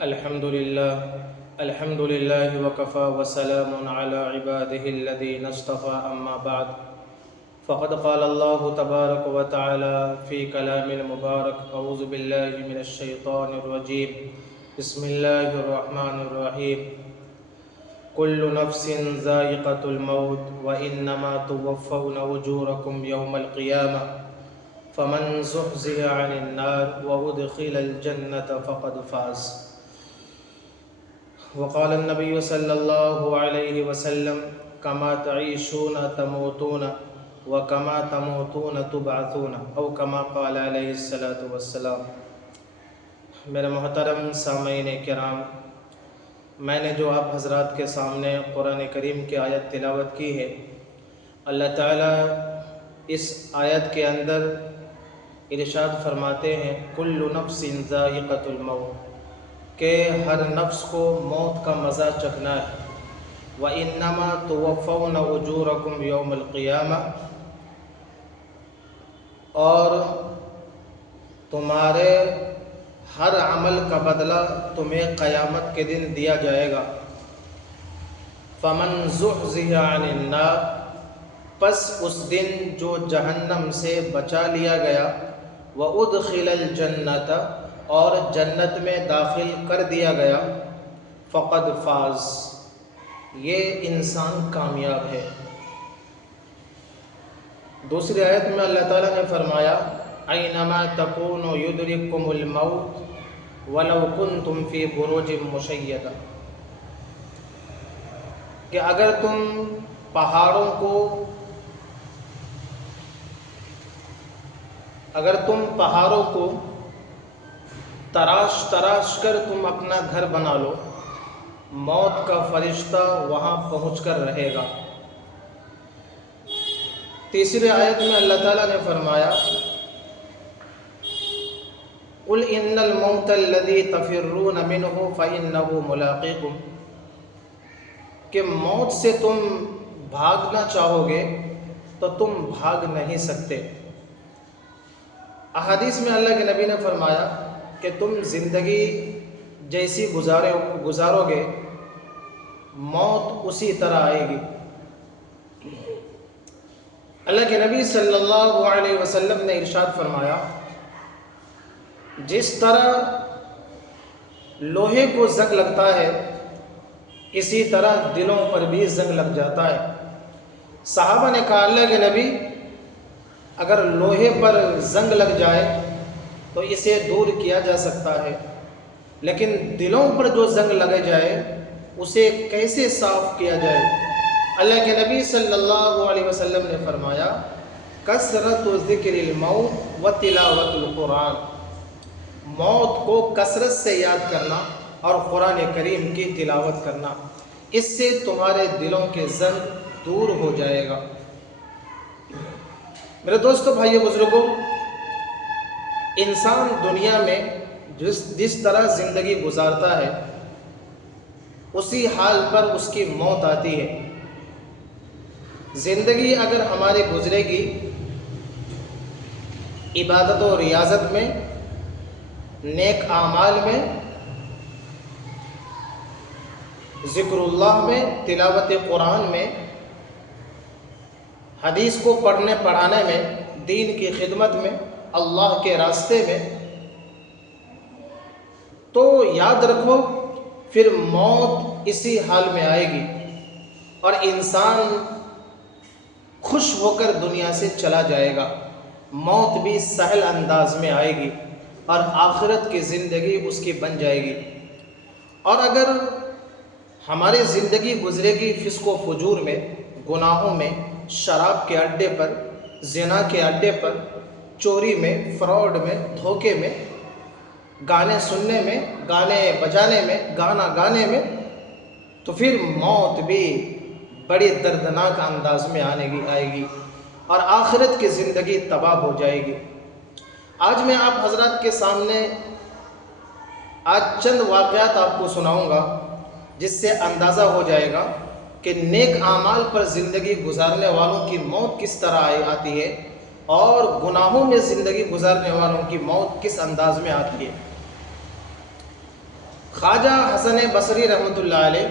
الحمد لله وكفى وسلام على عباده الذين اصطفى أما بعد فقد قال الله تبارك وتعالى في كلام المبارك أعوذ بالله من الشيطان الرجيم بسم الله الرحمن الرحيم كل نفس ذائقة الموت وإنما توفون أجوركم يوم القيامة فمن زحزح عن النار وأدخل الجنة فقد فاز وقال النبي صلى الله عليه وسلم كما تعيشون تموتون وكما تموتون تبعثون او كما قال علیہ الصلوۃ والسلام۔ میرے محترم سامعین کرام، میں نے جو آپ حضرات کے سامنے قرآن کریم کی آیت تلاوت کی ہے، اللہ تعالیٰ اس آیت کے اندر ارشاد فرماتے ہیں کل نفس ذائقۃ الموت، کہ ہر نفس کو موت کا مزہ چکھنا ہے۔ وَإِنَّمَا تُوَفَّوْنَ أُجُورَكُمْ يَوْمَ الْقِيَامَةِ، اور تمہارے ہر عمل کا بدلہ تمہیں قیامت کے دن دیا جائے گا۔ فَمَنْ زُحْزِحَ عَنِ النَّارِ، پس اس دن جو جہنم سے بچا لیا گیا، وَأُدْخِلَ الْجَنَّةَ، اور جنت میں داخل کر دیا گیا، فقد فاز، یہ انسان کامیاب ہے۔ دوسری آیت میں اللہ تعالیٰ نے فرمایا اینما تکونوا یدرککم الموت ولو کنتم فی بروج مشیدہ، کہ اگر تم پہاڑوں کو تراش کر تم اپنا گھر بنا لو، موت کا فرشتہ وہاں پہنچ کر رہے گا۔ تیسری آیت میں اللہ تعالیٰ نے فرمایا قُلْ إِنَّ الْمَوْتَ الَّذِي تَفِرُّونَ مِنْهُ فَإِنَّهُ مُلَاقِيكُمْ، کہ موت سے تم بھاگنا چاہو گے تو تم بھاگ نہیں سکتے۔ احادیث میں اللہ کے نبی نے فرمایا کہ تم زندگی جیسی گزارو گے، موت اسی طرح آئے گی۔ اللہ کے نبی صلی اللہ علیہ وسلم نے ارشاد فرمایا جس طرح لوہے کو زنگ لگتا ہے، اسی طرح دلوں پر بھی زنگ لگ جاتا ہے۔ صحابہ نے کہا اللہ کے نبی، اگر لوہے پر زنگ لگ جائے تو اسے دور کیا جا سکتا ہے، لیکن دلوں پر جو زنگ لگے جائے اسے کیسے صاف کیا جائے؟ اللہ کے نبی صلی اللہ علیہ وسلم نے فرمایا کثرت ذکر الموت و تلاوت القرآن، موت کو کثرت سے یاد کرنا اور قرآن کریم کی تلاوت کرنا، اس سے تمہارے دلوں کے زنگ دور ہو جائے گا۔ میرے دوستو، بھائیو، بزرگوں، انسان دنیا میں جس طرح زندگی گزارتا ہے اسی حال پر اس کی موت آتی ہے۔ زندگی اگر ہماری گزرے گی عبادت و ریاضت میں، نیک اعمال میں، ذکر اللہ میں، تلاوت قرآن میں، حدیث کو پڑھنے پڑھانے میں، دین کی خدمت میں، اللہ کے راستے میں، تو یاد رکھو پھر موت اسی حال میں آئے گی اور انسان خوش ہو کر دنیا سے چلا جائے گا۔ موت بھی سہل انداز میں آئے گی اور آخرت کی زندگی اس کی بن جائے گی۔ اور اگر ہماری زندگی گزرے گی فسق و فجور میں، گناہوں میں، شراب کے اڈے پر، زنا کے اڈے پر، چوری میں، فراڈ میں، دھوکے میں، گانے سننے میں، گانے بجانے میں، گانا گانے میں، تو پھر موت بھی بڑی دردناک انداز میں آئے گی اور آخرت کی زندگی تباہ ہو جائے گی۔ آج میں آپ حضرات کے سامنے چند واقعات آپ کو سناؤں گا جس سے اندازہ ہو جائے گا کہ نیک اعمال پر زندگی گزارنے والوں کی موت کس طرح آتی ہے اور گناہوں میں زندگی گزارنے والوں کی موت کس انداز میں آتی ہے۔ خواجہ حسن بصری رحمۃ اللہ علیہ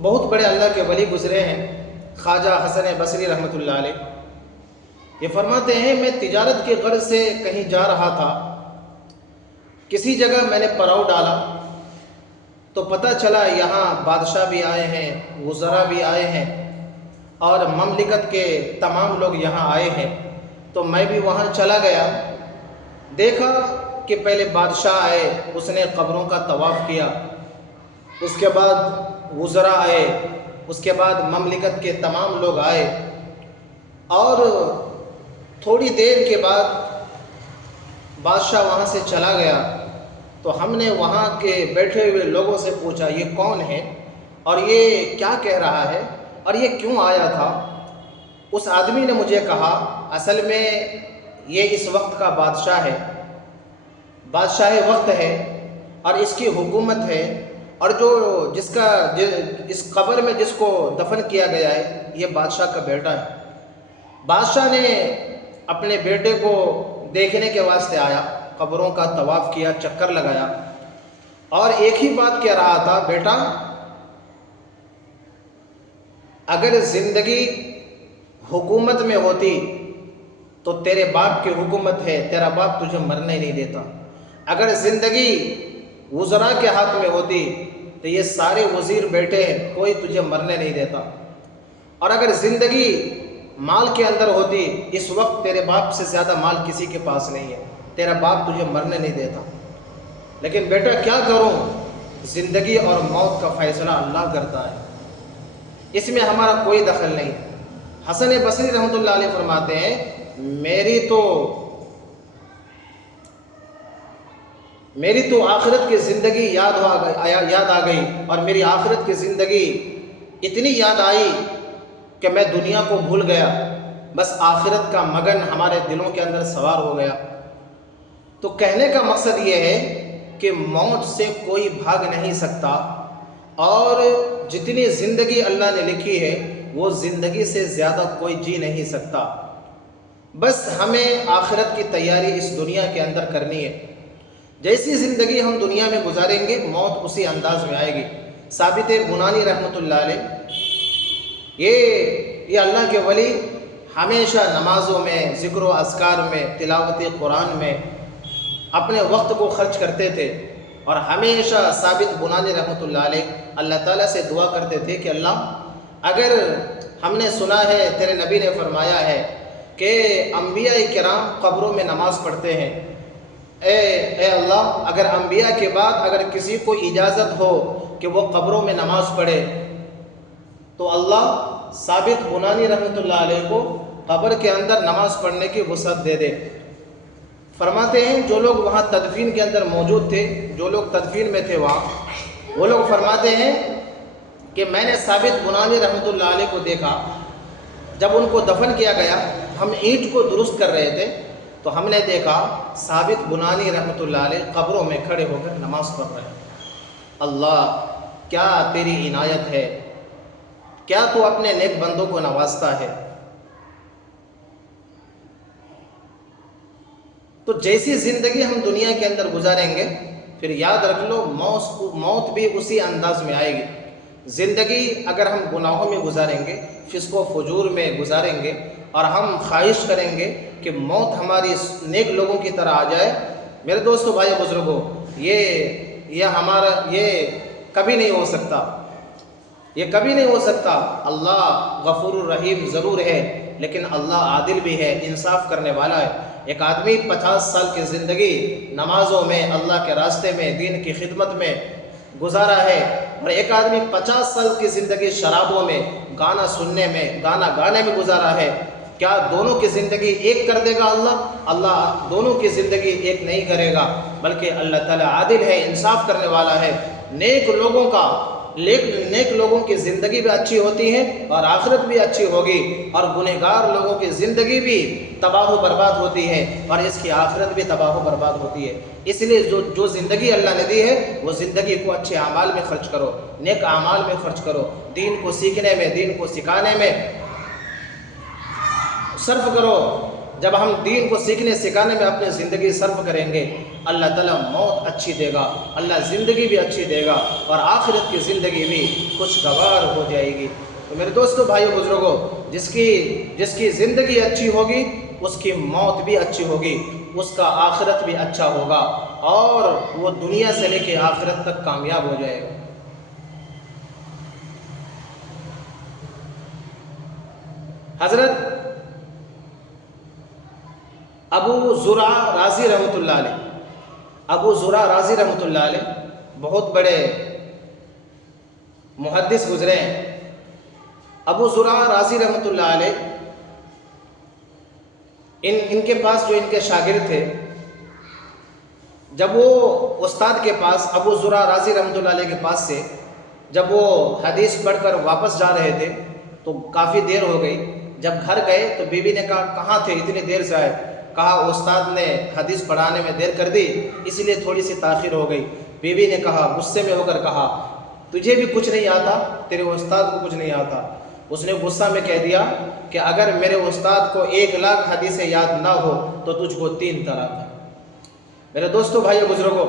بہت بڑے اللہ کے ولی گزرے ہیں۔ خواجہ حسن بصری رحمۃ اللہ علیہ یہ فرماتے ہیں، میں تجارت کے غرض سے کہیں جا رہا تھا، کسی جگہ میں نے پڑاؤ ڈالا تو پتہ چلا یہاں بادشاہ بھی آئے ہیں، وزراء بھی آئے ہیں اور مملکت کے تمام لوگ یہاں آئے ہیں۔ تو میں بھی وہاں چلا گیا، دیکھا کہ پہلے بادشاہ آئے، اس نے قبروں کا طواف کیا، اس کے بعد وزراء آئے، اس کے بعد مملکت کے تمام لوگ آئے، اور تھوڑی دیر کے بعد بادشاہ وہاں سے چلا گیا۔ تو ہم نے وہاں کے بیٹھے ہوئے لوگوں سے پوچھا یہ کون ہے اور یہ کیا کہہ رہا ہے اور یہ کیوں آیا تھا؟ اس آدمی نے مجھے کہا اصل میں یہ اس وقت کا بادشاہ ہے، بادشاہ وقت ہے اور اس کی حکومت ہے، اور اس قبر میں جس کو دفن کیا گیا ہے یہ بادشاہ کا بیٹا ہے۔ بادشاہ نے اپنے بیٹے کو دیکھنے کے واسطے آیا، قبروں کا طواف کیا، چکر لگایا اور ایک ہی بات کہہ رہا تھا، بیٹا اگر زندگی حکومت میں ہوتی تو تیرے باپ کی حکومت ہے، تیرا باپ تجھے مرنے نہیں دیتا۔ اگر زندگی وزراء کے ہاتھ میں ہوتی تو یہ سارے وزیر بیٹھے ہیں، کوئی تجھے مرنے نہیں دیتا۔ اور اگر زندگی مال کے اندر ہوتی، اس وقت تیرے باپ سے زیادہ مال کسی کے پاس نہیں ہے، تیرا باپ تجھے مرنے نہیں دیتا۔ لیکن بیٹا کیا کروں، زندگی اور موت کا فیصلہ اللہ کرتا ہے، اس میں ہمارا کوئی دخل نہیں۔ حسن بصری رحمۃ اللہ علیہ فرماتے ہیں، میری تو آخرت کی زندگی یاد آ گئی، اور میری آخرت کی زندگی اتنی یاد آئی کہ میں دنیا کو بھول گیا، بس آخرت کا مگن ہمارے دلوں کے اندر سوار ہو گیا۔ تو کہنے کا مقصد یہ ہے کہ موت سے کوئی بھاگ نہیں سکتا، اور جتنی زندگی اللہ نے لکھی ہے وہ زندگی سے زیادہ کوئی جی نہیں سکتا۔ بس ہمیں آخرت کی تیاری اس دنیا کے اندر کرنی ہے۔ جیسی زندگی ہم دنیا میں گزاریں گے موت اسی انداز میں آئے گی۔ ثابت بنانی رحمۃ اللہ علیہ یہ اللہ کے ولی ہمیشہ نمازوں میں، ذکر و اذکار میں، تلاوت قرآن میں اپنے وقت کو خرچ کرتے تھے، اور ہمیشہ ثابت بنانی رحمۃ اللہ علیہ اللہ تعالیٰ سے دعا کرتے تھے کہ اللہ اگر ہم نے سنا ہے تیرے نبی نے فرمایا ہے کہ انبیاء کرام قبروں میں نماز پڑھتے ہیں، اے اللہ اگر انبیاء کے بعد اگر کسی کو اجازت ہو کہ وہ قبروں میں نماز پڑھے تو اللہ ثابت بنانی رحمۃ اللہ علیہ کو قبر کے اندر نماز پڑھنے کی وسعت دے دے۔ فرماتے ہیں جو لوگ وہاں تدفین کے اندر موجود تھے، جو لوگ تدفین میں تھے وہاں، وہ لوگ فرماتے ہیں کہ میں نے ثابت بنانی رحمۃ اللہ علیہ کو دیکھا، جب ان کو دفن کیا گیا ہم اینٹ کو درست کر رہے تھے تو ہم نے دیکھا ثابت بنانی رحمۃ اللہ علیہ قبروں میں کھڑے ہو کر نماز پڑھ رہے ہیں۔ اللہ کیا تیری عنایت ہے، کیا تو اپنے نیک بندوں کو نوازتا ہے۔ تو جیسی زندگی ہم دنیا کے اندر گزاریں گے پھر یاد رکھ لو موت بھی اسی انداز میں آئے گی۔ زندگی اگر ہم گناہوں میں گزاریں گے، فسق و فجور میں گزاریں گے، اور ہم خواہش کریں گے کہ موت ہماری نیک لوگوں کی طرح آ جائے، میرے دوستو بھائی بزرگوں، یہ کبھی نہیں ہو سکتا، یہ کبھی نہیں ہو سکتا۔ اللہ غفور الرحیم ضرور ہے، لیکن اللہ عادل بھی ہے، انصاف کرنے والا ہے۔ ایک آدمی 50 سال کی زندگی نمازوں میں، اللہ کے راستے میں، دین کی خدمت میں گزارا ہے، اور ایک آدمی 50 سال کی زندگی شرابوں میں، گانا سننے میں، گانا گانے میں گزارا ہے۔ کیا دونوں کی زندگی ایک کر دے گا اللہ دونوں کی زندگی ایک نہیں کرے گا، بلکہ اللہ تعالیٰ عادل ہے، انصاف کرنے والا ہے۔ نیک لوگوں کی زندگی بھی اچھی ہوتی ہے اور آخرت بھی اچھی ہوگی، اور گنہگار لوگوں کی زندگی بھی تباہ و برباد ہوتی ہے اور اس کی آخرت بھی تباہ و برباد ہوتی ہے۔ اس لیے جو زندگی اللہ نے دی ہے وہ زندگی کو اچھے اعمال میں خرچ کرو، نیک اعمال میں خرچ کرو، دین کو سیکھنے میں، دین کو سکھانے میں صرف کرو۔ جب ہم دین کو سیکھنے سکھانے میں اپنی زندگی صرف کریں گے، اللہ تعالیٰ موت اچھی دے گا، اللہ زندگی بھی اچھی دے گا، اور آخرت کی زندگی بھی خوشگوار ہو جائے گی۔ تو میرے دوستو، بھائیو، بزرگوں، جس کی زندگی اچھی ہوگی اس کی موت بھی اچھی ہوگی، اس کا آخرت بھی اچھا ہوگا، اور وہ دنیا سے لے کے آخرت تک کامیاب ہو جائے گا۔ حضرت ابو زرع رازی رحمۃ اللہ علیہ، ابو زرع رازی رحمۃ اللہ علیہ بہت بڑے محدث گزرے ہیں۔ ابو زرع رازی رحمۃ اللہ علیہ، ان کے پاس جو ان کے شاگرد تھے، جب وہ استاد کے پاس، ابو زرع رازی رحمۃ اللہ علیہ کے پاس سے جب وہ حدیث پڑھ کر واپس جا رہے تھے تو کافی دیر ہو گئی۔ جب گھر گئے تو بیوی نے کہا کہاں تھے، اتنی دیر سے آئے؟ کہا استاد نے حدیث پڑھانے میں دیر کر دی، اس لیے تھوڑی سی تاخیر ہو گئی۔ بیوی نے کہا، غصے میں ہو کر کہا، تجھے بھی کچھ نہیں آتا، تیرے استاد کو کچھ نہیں آتا؟ اس نے غصہ میں کہہ دیا کہ اگر میرے استاد کو 1,00,000 حدیثیں یاد نہ ہو تو تجھ کو 3 طرح تھا۔ میرے دوستو، بھائیو، بزرگوں،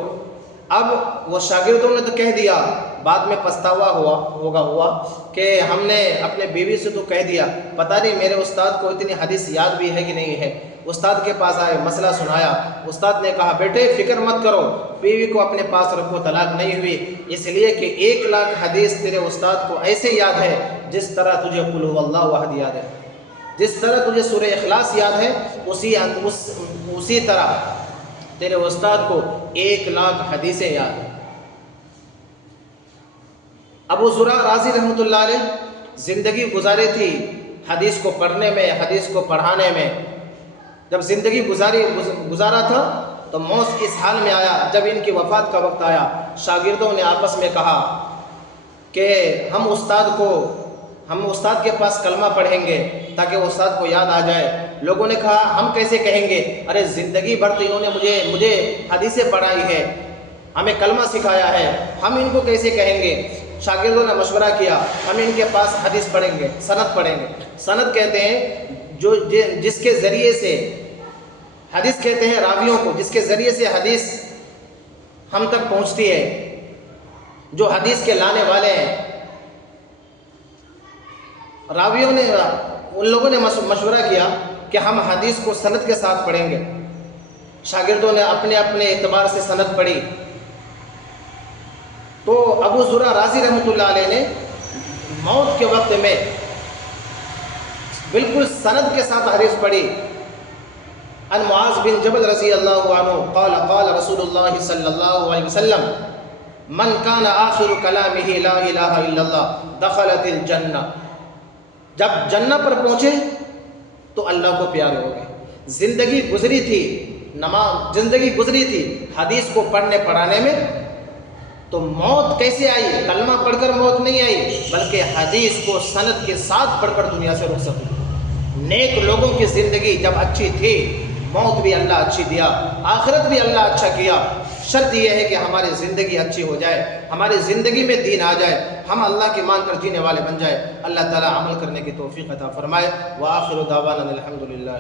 اب وہ شاگردوں نے تو کہہ دیا، بعد میں پچھتاوا ہوا کہ ہم نے اپنے بیوی سے تو کہہ دیا، پتہ نہیں میرے استاد کو اتنی حدیث یاد بھی ہے کہ نہیں ہے۔ استاد کے پاس آئے، مسئلہ سنایا۔ استاد نے کہا، بیٹے فکر مت کرو، بیوی کو اپنے پاس رکھو، طلاق نہیں ہوئی، اس لیے کہ 1,00,000 حدیث تیرے استاد کو ایسے یاد ہے جس طرح تجھے قل هو اللہ احد یاد ہے، جس طرح تجھے سورہ اخلاص یاد ہے، اسی طرح تیرے استاد کو 1,00,000 حدیثیں یاد ہیں۔ ابو زرع رازی رحمۃ اللہ علیہ زندگی گزاری تھی حدیث کو پڑھنے میں، حدیث کو پڑھانے میں۔ جب زندگی گزارا تھا تو موت اس حال میں آیا، جب ان کی وفات کا وقت آیا، شاگردوں نے آپس میں کہا کہ ہم استاد کے پاس کلمہ پڑھیں گے تاکہ استاد کو یاد آ جائے۔ لوگوں نے کہا ہم کیسے کہیں گے، ارے زندگی بھر تو انہوں نے مجھے حدیثیں پڑھائی ہے، ہمیں کلمہ سکھایا ہے، ہم ان کو کیسے کہیں گے؟ شاگردوں نے مشورہ کیا، ہم ان کے پاس حدیث پڑھیں گے، سند پڑھیں گے۔ سند کہتے ہیں جس کے ذریعے سے حدیث، کہتے ہیں راویوں کو، جس کے ذریعے سے حدیث ہم تک پہنچتی ہے، جو حدیث کے لانے والے ہیں۔ راویوں نے، ان لوگوں نے مشورہ کیا کہ ہم حدیث کو سند کے ساتھ پڑھیں گے۔ شاگردوں نے اپنے اپنے اعتبار سے سند پڑھی، تو ابو زرع رازی رحمۃ اللہ علیہ نے موت کے وقت میں بالکل سند کے ساتھ حدیث پڑھی۔ ان معاذ بن جبل رضی اللہ عنہ قال قال رسول اللہ صلی اللہ علیہ وسلم من کان آخر کلامہ لا الہ الا اللہ دخلت الجنہ۔ جب جنت پر پہنچے تو اللہ کو پیارے ہو گئے۔ زندگی گزری تھی حدیث کو پڑھنے پڑھانے میں، تو موت کیسے آئی؟ کلمہ پڑھ کر موت نہیں آئی، بلکہ حدیث کو سند کے ساتھ پڑھ کر دنیا سے رخصت ہوئی۔ نیک لوگوں کی زندگی جب اچھی تھی، موت بھی اللہ اچھی دیا، آخرت بھی اللہ اچھا کیا۔ شرط یہ ہے کہ ہماری زندگی اچھی ہو جائے، ہماری زندگی میں دین آ جائے، ہم اللہ کی مان کر جینے والے بن جائے۔ اللہ تعالی عمل کرنے کی توفیق عطا فرمائے۔ وآخر دعوانا الحمدللہ۔